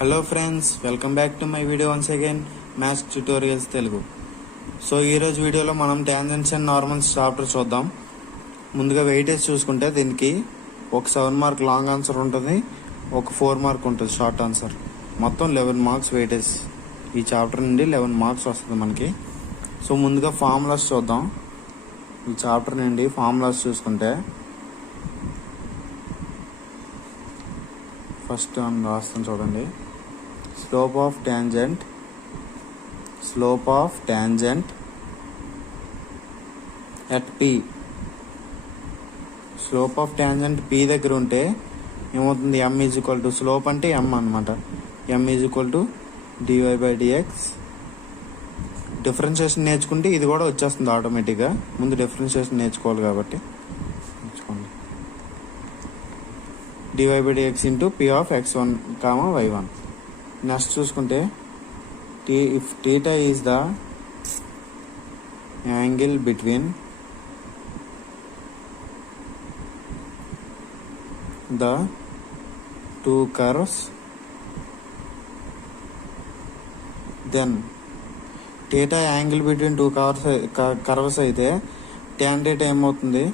Hello friends, welcome back to my video once again maths tutorials Telugu. So ఈరోజు వీడియోలో మనం tangents and normals chapter చూద్దాం. ముందుగా weightage చూసుకుంటే దీనికి ఒక 7 మార్క్ లాంగ్ ఆన్సర్ ఉంటుంది, ఒక 4 మార్క్ ఉంటుంది షార్ట్ ఆన్సర్. మొత్తం 11 మార్క్స్ వెయిటేజ్. ఈ చాప్టర్ నుండి 11 మార్క్స్ వస్తుంది మనకి. సో ముందుగా ఫార్ములాస్ చూద్దాం. ఈ చాప్టర్ నుండి ఫార్ములాస్ చూసుకుంటే ఫస్ట్ రాస్తాను చూడండి. Slope of tangent at P. Slope of tangent P దగ్గర ఉంటే ఏమవుతుంది? M is equal to slope అంటే M అనమాట. M is equal to dy/dx. Differentiation నేర్చుకుంటే ఇది కూడా వచ్చేస్తుంది ఆటోమేటిక్గా. ముందు డిఫరెన్షియేషన్ నేర్చుకోవాలి కాబట్టి నేర్చుకోండి. dy/dx into P of x1, y1. Next చూసుకుంటే if theta is the angle between the two curves, then theta angle between two curves అయితే tan theta ఏమవుతుంది?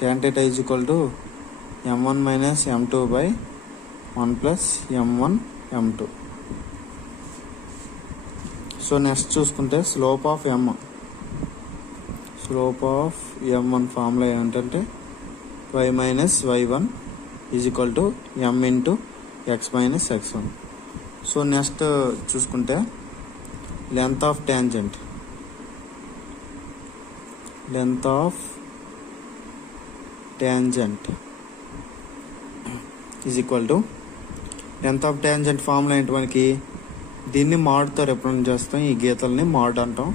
tan theta is equal to m1 minus m2 by 1 plus m1 m2. So next చూసుకుంటే slope of m1 formula ఏంటంటే y minus y1 is equal to m into x minus x1. So next చూసుకుంటే length of tangent is equal to length of tangent formula ఏంటి మనకి? దీన్ని మాడ్తో represent చేస్తాం. ఈ గీతల్ని mod అంటాం.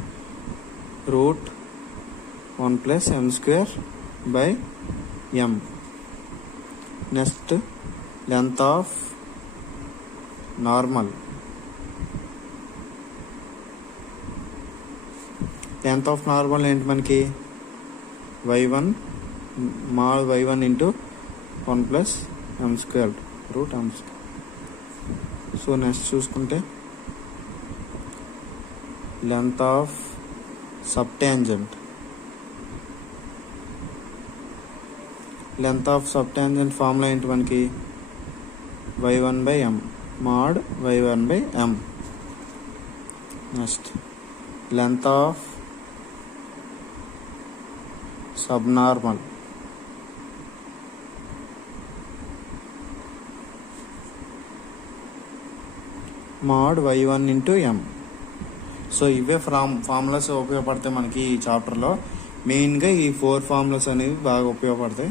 √1 plus m² by m. Next length of normal ఏంటి మనకి? y1 mod y1 into 1 plus m² √m². So next చూసుకుంటే లెంత్ ఆఫ్ సబ్టాంజెంట్ ఫార్ములా ఏంటి మనకి? y1 by m mod y1 by m. Next length of subnormal mod y1 into m. So ఇవే formulas ఉపయోగపడతాయి మనకి ఈ చాప్టర్లో. మెయిన్గా ఈ 4 ఫార్ములాస్ అనేవి బాగా ఉపయోగపడతాయి.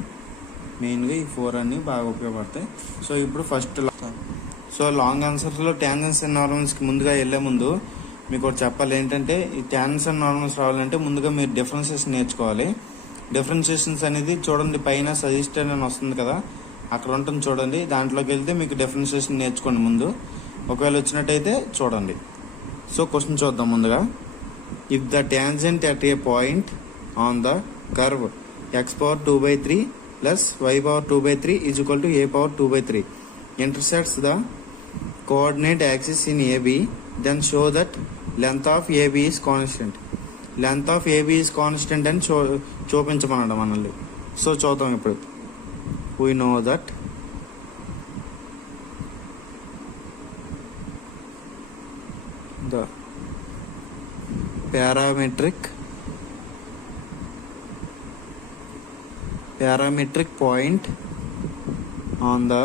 సో ఇప్పుడు ఫస్ట్ లాంగ్ ఆన్సర్స్లో టాంజెంట్స్ అండ్ నార్మల్స్కి ముందుగా వెళ్ళే ముందు మీకు ఒకటి చెప్పాలి. ఏంటంటే ఈ టాంజెంట్స్ అండ్ నార్మల్స్ రావాలంటే ముందుగా మీరు డిఫరెన్షియేషన్ నేర్చుకోవాలి. డిఫరెన్షియేషన్స్ అనేది చూడండి, పైన సజెస్టెడ్ అని వస్తుంది కదా, అక్కడ ఉంటుంది చూడండి. దాంట్లోకి వెళ్తే మీకు డిఫరెన్షియేషన్ నేర్చుకోండి ముందు. ఒకవేళ వచ్చినట్టయితే చూడండి. సో క్వశ్చన్ చూద్దాం ముందుగా. If the tangent at a point on the curve x⁴ plus y⁴ is equal to a⁴ intersects the coordinate axis in AB, then show that length of AB is constant. Length of AB is constant అని చూపించమన్నాడు మనల్ని. So చూద్దాం ఇప్పుడు. we know that the parametric point on the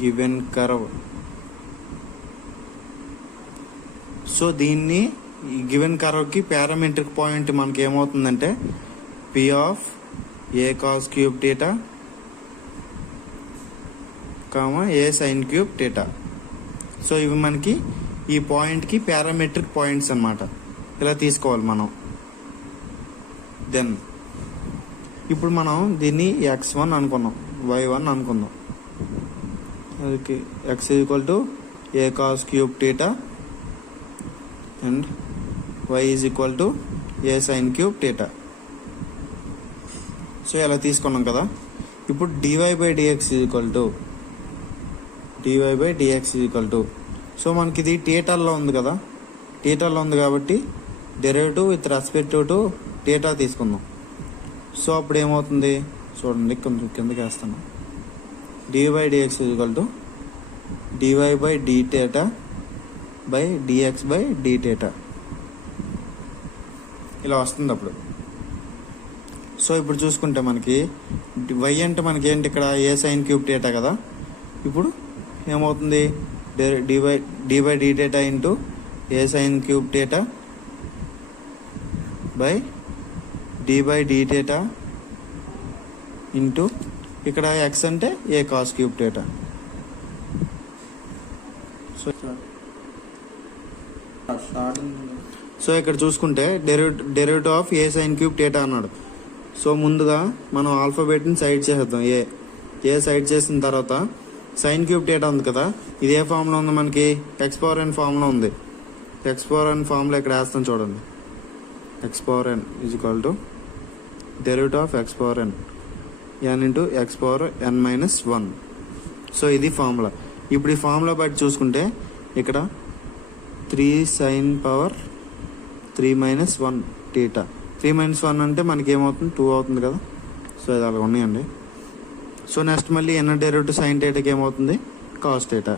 given curve. So దీన్ని ఈ given కర్వ్కి parametric point మనకి ఏమవుతుందంటే P of a cos cube theta, a sin cube theta. So ఇవి మనకి ఈ పాయింట్కి పారామెట్రిక్ పాయింట్స్ అన్నమాట. ఇలా తీసుకోవాలి మనం. దెన్ ఇప్పుడు మనం దీన్ని x1 అనుకున్నాం, y1 అనుకుందాం. అది x equal to a cos cube theta and y is equal to a sin cube theta. So ఇలా తీసుకున్నాం కదా. ఇప్పుడు dy/dx equal to d y by dx equal to, so మనకి ఇది థీటాలో ఉంది కదా, థీటాలో ఉంది కాబట్టి derivative with respective to theta తీసుకుందాం. సో అప్పుడు ఏమవుతుంది చూడండి, కొంచెం కిందకి వేస్తాను. D y by dx equal to d y by d theta by d x by d theta ఇలా వస్తుంది అప్పుడు. సో ఇప్పుడు చూసుకుంటే మనకి వై అంటే మనకి ఏంటి ఇక్కడ ఏ సైన్ క్యూబ్ థీటా కదా, ఇప్పుడు ఏమవుతుంది d by d theta into a sine cube theta by d by d theta into ఇక్కడ ఎక్స్ అంటే a cos cube theta. So ఇక్కడ చూసుకుంటే derivative of a sine cube theta అన్నాడు. సో ముందుగా మనం ఆల్ఫాబెట్ని సైడ్ చేసేద్దాం. ఏ సైడ్ చేసిన తర్వాత సైన్ క్యూబ్ థీటా ఉంది కదా, ఇది ఏ ఫామ్లో ఉంది మనకి, ఎక్స్ పవర్ ఎన్ ఫామ్లో ఉంది. ఎక్స్ పవర్ ఎన్ ఫామ్లో ఇక్కడ వేస్తాం చూడండి. X power n is equal to derivative of x power n n into x power n minus 1. So ఇది ఫార్ములా. ఇప్పుడు ఈ ఫార్ములా బట్టి చూసుకుంటే ఇక్కడ 3 sine power 3 minus 1 theta. 3 minus 1 అంటే మనకి ఏమవుతుంది 2 అవుతుంది కదా. సో ఇది అలా ఉన్నాయండి. సో నెక్స్ట్ మళ్ళీ ఎన్న డెరివేటివ్ సైన్ థీటాకి ఏమవుతుంది కాస్ థీటా.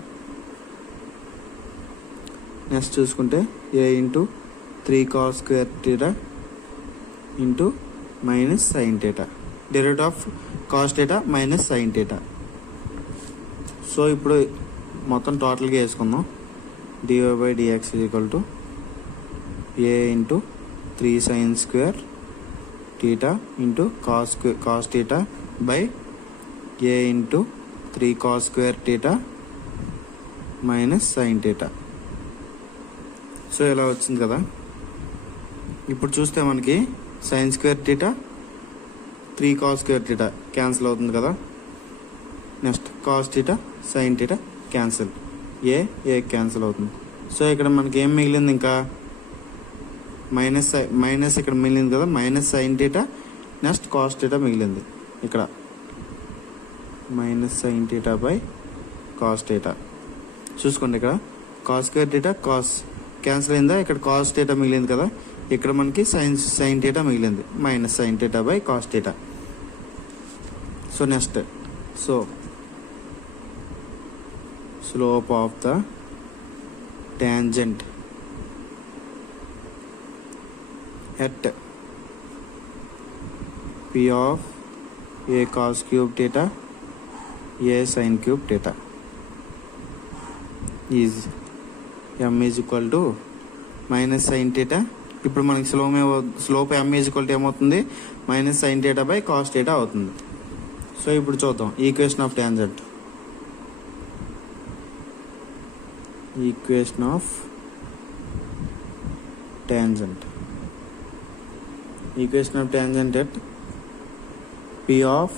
నెక్స్ట్ చూసుకుంటే a into 3 cos square theta into minus sine theta, derivative of cos theta minus sine theta. So ఇప్పుడు మొత్తం టోటల్గా వేసుకుందాం. Dy by dx equal to a into 3 sine square theta into cos theta by a into 3 cos square theta minus sine theta. So ఇలా వచ్చింది కదా. ఇప్పుడు చూస్తే మనకి sine square theta 3 cos square theta cancel అవుతుంది కదా. Next cos theta sine theta cancel, ఏ cancel అవుతుంది. So ఇక్కడ మనకి ఏం మిగిలింది ఇంకా మైనస్ ఇక్కడ మిగిలింది కదా, minus sine theta next cos theta మిగిలింది ఇక్కడ, minus sine theta by cos theta. చూసుకోండి ఇక్కడ cos square theta cos cancel అయిందా, ఇక్కడ కాస్ థీటా మిగిలింది కదా, ఇక్కడ మనకి సైన్ థీటా మిగిలింది, minus sine theta by cos theta. So next slope of the tangent at p of a cos cube theta a sin cube theta is m is equal to minus sin theta. ఇప్పుడు మనకి slope m is equal to ఏమవుతుంది minus sin theta by cos theta అవుతుంది. So ఇప్పుడు చూద్దాం equation of tangent. Equation of tangent at p of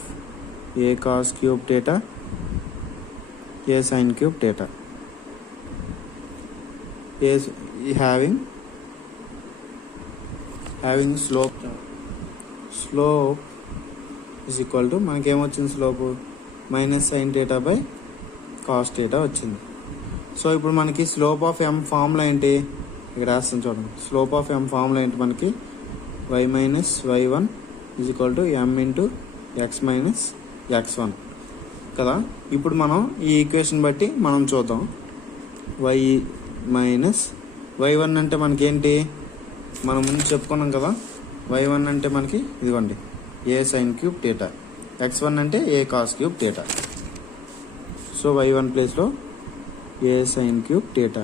a cos cube theta a sin cube theta is having slope is equal to మనకి ఏమొచ్చింది slope minus sin theta by cos theta వచ్చింది. So ఇప్పుడు మనకి slope of M formula ఏంటి ఇక్కడ రాస్తాను చూడండి. Slope of M formula ఏంటి మనకి y minus y1 is equal to m into x minus x1 కదా. ఇప్పుడు మనం ఈ ఈక్వేషన్ బట్టి మనం చూద్దాం. y మైనస్ y1 అంటే మనకి ఏంటి మనం ముందు చెప్పుకున్నాం కదా, y1 అంటే మనకి ఇదిగోండి ఏ సైన్ క్యూబ్ థీటా, x1 అంటే a cos cube theta. So y1 ప్లేస్లో a sine cube theta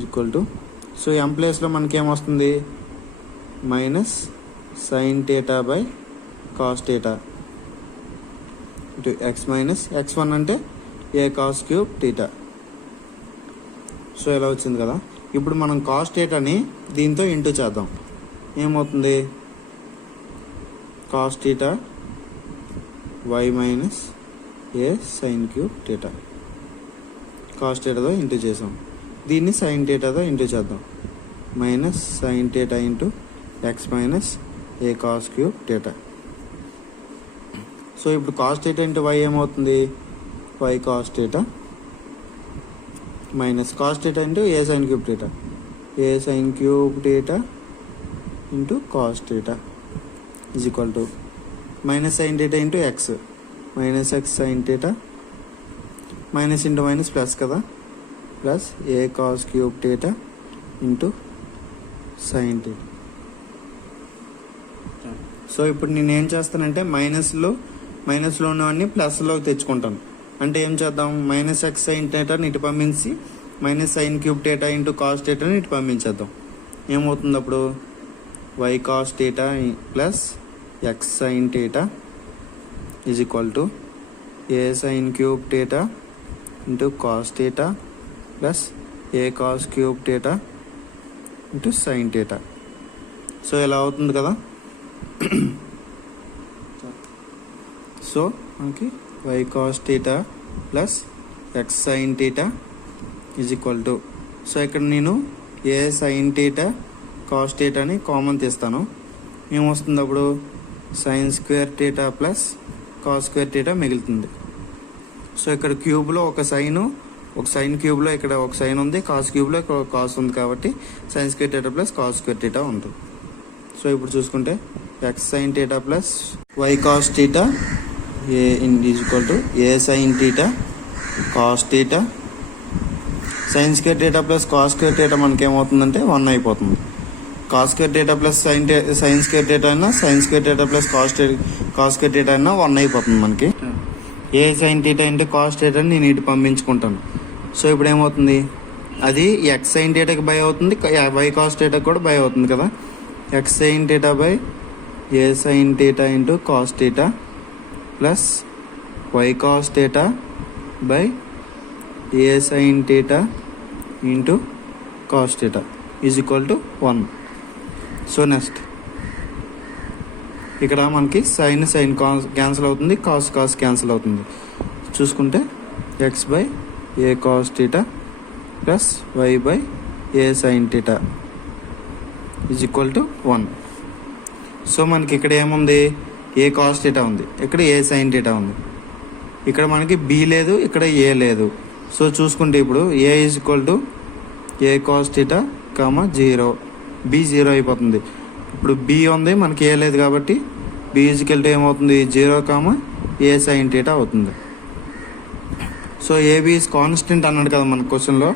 equal to, so m ప్లేస్లో మనకి ఏమొస్తుంది minus sine theta by cos theta into x minus x1 అంటే a cos cube theta. So ఇలా వచ్చింది కదా. ఇప్పుడు మనం కాస్ థీటాని దీంతో ఇంటూ చేద్దాం. ఏమవుతుంది cos theta y minus a sine cube theta, cos థీటాతో ఇంటూ చేసాం. దీన్ని సైన్ థీటాతో ఇంటూ చేద్దాం. Minus sine theta into x minus a cos cube theta. So ఇప్పుడు కాస్ థీటా ఇంటూ వై ఏమవుతుంది y cos theta minus cos theta into a sine cube theta, a sine cube theta into cos theta is equal to minus sine theta into x, minus x sine theta, minus into minus plus కదా, plus a cos cube theta into sine theta. So ఇప్పుడు నేను ఏం చేస్తానంటే మైనస్లో ఉన్నవన్నీ ప్లస్లోకి తెచ్చుకుంటాను. అంటే ఏం చేద్దాం, మైనస్ ఎక్స్ సైన్ థీటాని ఇటు పంపించి minus sine cube theta into cos థీటాని ఇటు పంపించేద్దాం. ఏమవుతుంది అప్పుడు, y cos theta plus x sine theta is equal to a sine cube theta into cos theta plus a cos cube theta into sine theta. So ఇలా అవుతుంది కదా. So మనకి y cos theta plus x sine theta is equal to, so ఇక్కడ నేను a sine theta cos థీటాని common తీస్తాను. ఏమొస్తుంది అప్పుడు, sine square theta plus cos square theta మిగులుతుంది. సో ఇక్కడ క్యూబ్లో ఒక సైన్ క్యూబ్లో ఇక్కడ ఒక సైన్ ఉంది, కాస్ క్యూబ్లో ఇక్కడ కాస్ ఉంది కాబట్టి sine square theta plus cos square theta ఉంటుంది. సో ఇప్పుడు చూసుకుంటే x sine theta plus y cos theta a is equal to a sine theta cos theta, sine square theta plus cos square theta మనకి ఏమవుతుందంటే 1 అయిపోతుంది. Cos square theta plus sine square theta అయినా, sine square theta plus cos square theta అయినా 1 అయిపోతుంది మనకి. A sine theta into cos theta నేను ఇటు పంపించుకుంటాను. So ఇప్పుడు ఏమవుతుంది, అది ఎక్స్ సైన్ థీటాకి బై అవుతుంది, వై కాస్ థీటాకి కూడా బై అవుతుంది కదా. X sine theta by a sine theta into cos theta plus y cos theta by a sine theta into cos theta is equal to 1. So next ఇక్కడ మనకి sine cancel అవుతుంది, cos cancel అవుతుంది. చూసుకుంటే x by a cos theta plus y by a sine theta is equal to 1. So మనకి ఇక్కడ ఏముంది, ఏ cos theta ఉంది, ఇక్కడ ఏ సైన్ థీటా ఉంది, ఇక్కడ మనకి బి లేదు, ఇక్కడ ఏ లేదు. సో చూసుకుంటే ఇప్పుడు a is equal to a cos theta comma 0, b 0 అయిపోతుంది. ఇప్పుడు బి ఉంది, మనకి ఏ లేదు కాబట్టి బి ఈజ్ ఈక్వల్ టు ఏమవుతుంది, 0 కామా ఏ సైన్ థీటా అవుతుంది. సో ఏబి ఈజ్ కాన్స్టెంట్ అన్నాడు కదా మన క్వశ్చన్లో.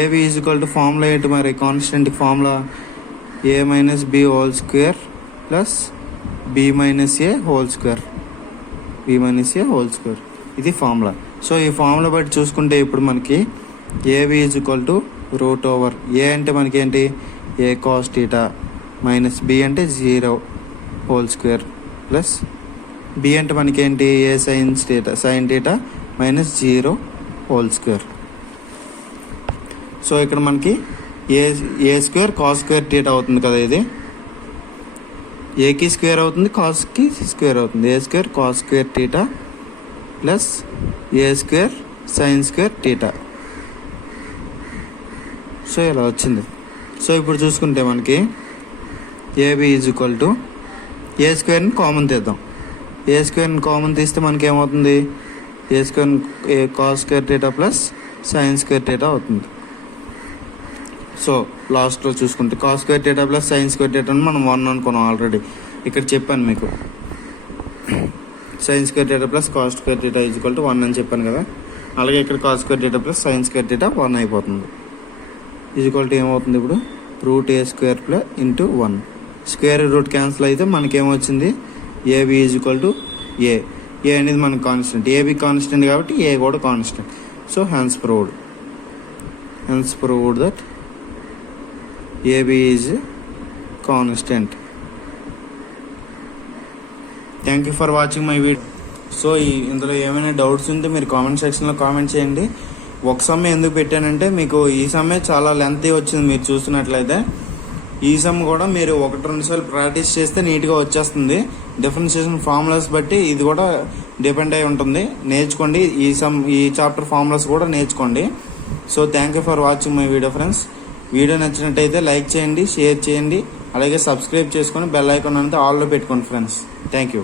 AB is equal to formula ఏంటి మరి, constant formula a minus b whole square plus b minus a whole square, b minus a whole square, ఇది formula. So ఈ formula బట్టి చూసుకుంటే ఇప్పుడు మనకి AB is equal to root over a అంటే మనకి ఏంటి, a cos theta minus b అంటే 0 హోల్ స్క్వేర్ ప్లస్ బి అంటే మనకి ఏంటి, a sine theta minus 0 whole square. So ఇక్కడ మనకి a square cos square theta అవుతుంది కదా, ఇది ఏకి స్క్వేర్ అవుతుంది, కాస్కి స్క్వేర్ అవుతుంది. A square cos square theta plus a square sine square theta. So ఇలా వచ్చింది. సో ఇప్పుడు చూసుకుంటే మనకి AB is equal to a స్క్వేర్ని కామన్ తీద్దాం. ఏ స్క్వేర్ని కామన్ తీస్తే మనకి ఏమవుతుంది, a square cos square theta plus sine square theta అవుతుంది. సో లాస్ట్లో చూసుకుంటే cos square theta plus sine square theta అని మనం 1 అనుకున్నాం ఆల్రెడీ, ఇక్కడ చెప్పాను మీకు. Sine square theta plus cos square theta is equal to 1 అని చెప్పాను కదా. అలాగే ఇక్కడ cos square theta plus sine square theta 1 అయిపోతుంది. ఈజ్ ఈక్వల్ టు ఏమవుతుంది ఇప్పుడు, root a square plus into 1. Square root cancel అయితే మనకి ఏమొచ్చింది, AB is equal to a. A అనేది మనకి కాన్స్టెంట్, ఏబి కాన్స్టెంట్ కాబట్టి ఏ కూడా constant. So hence proved that AB is constant. Thank you for watching my video. So ఇందులో ఏమైనా doubts ఉంటే మీరు కామెంట్ సెక్షన్లో కామెంట్ చేయండి. ఒక సమ్ ఎందుకు పెట్టానంటే మీకు ఈ సమ్మే చాలా లెంతీ వచ్చింది, మీరు చూస్తున్నట్లయితే ఈ సమ్ కూడా మీరు 1-2 సార్లు ప్రాక్టీస్ చేస్తే నీట్గా వచ్చేస్తుంది. డిఫరెన్షియేషన్ ఫార్ములాస్ బట్టి ఇది కూడా డిపెండ్ అయి ఉంటుంది, నేర్చుకోండి. ఈ చాప్టర్ ఫార్ములాస్ కూడా నేర్చుకోండి. So thank you for watching my video friends. Video నచ్చినట్టయితే లైక్ చేయండి, షేర్ చేయండి, అలాగే సబ్స్క్రైబ్ చేసుకొని బెల్ ఐకాన్ అంతా ఆల్లో పెట్టుకోండి ఫ్రెండ్స్. Thank you.